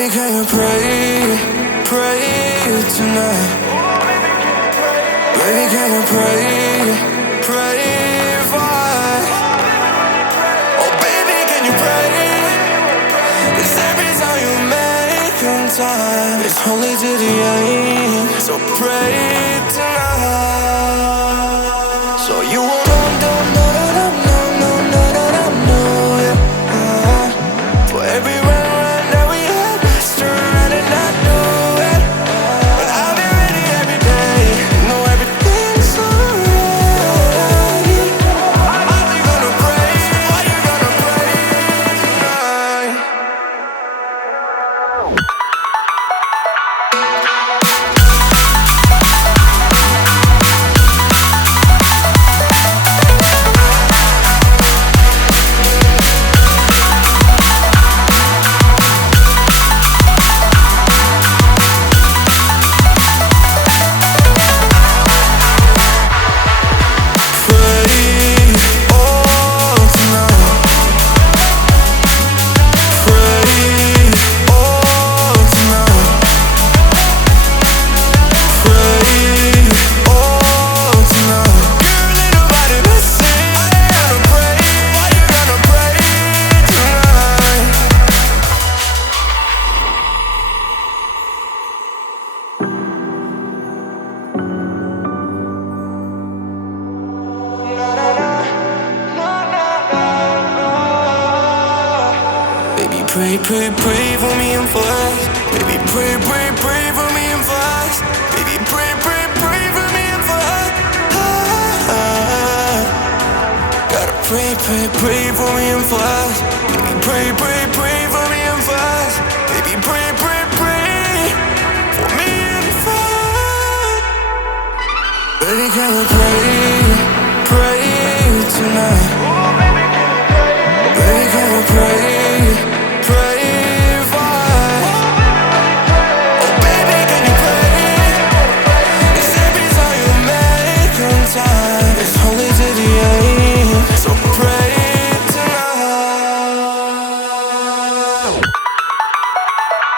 Baby, can you pray, pray tonight? Baby, can you pray, pray for? Oh baby, can you pray? 'Cause every time you make time, it's only to the end. So pray tonight. So you won't yeah. For every run that we had, turn around and not do it. But I'll be ready every day. Know everything's alright. Are you gonna pray? Are you gonna pray tonight? Pray, pray, pray for me and for us. Baby, pray, pray, pray for me and for us. Baby, pray, pray, pray for me and for us. Gotta pray, pray, pray for me and for us. Baby, pray, pray, pray for me and for us. Baby, pray, pray, pray for me and for us. Baby, can you pray, pray tonight?